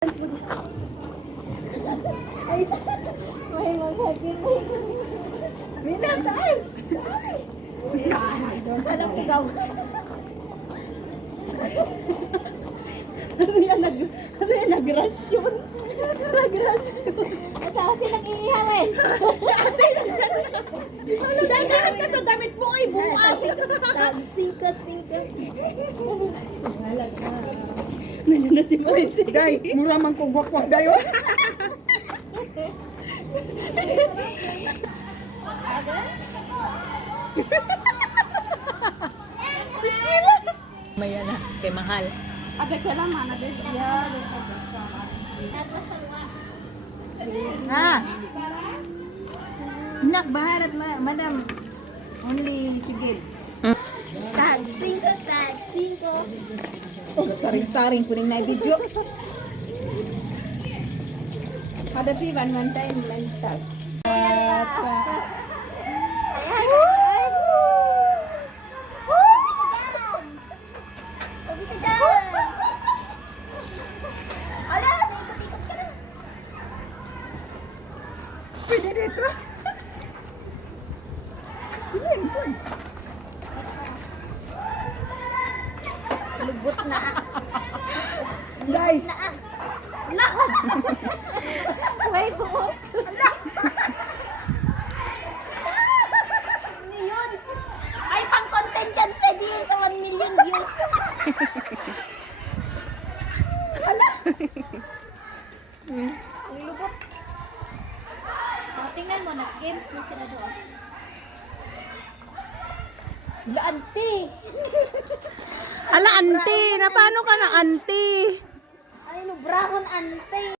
Ay, may maghagin mo. Mina, time! Salang ikaw. Ano yan, nagrasyon? Nagrasyon. Kasi nag-iihaw eh. Ano, dahil ka sa damit mo ay buwas. Singka. Halaga. Nandiyan na si Moise. Day, mura man kong wakwak dayo. Bismillah. Maya na, kay mahal. Ada ka lang, mana din. Ha? Nak, baharat madam. Only sigil. Tag 5. Saring-saring kuning na video. Ada pi one time lang tag. Pwede dito. Silin po. Lubot na. Day. Na. May buhok. Yun. Ay, pang content yan. Pwede yun sa 1 million views. Ang lubot. Tingnan mo, nag-games na sila doon. La, auntie! Ala, auntie. Na paano ka na, auntie? Ay, no, brahon, auntie!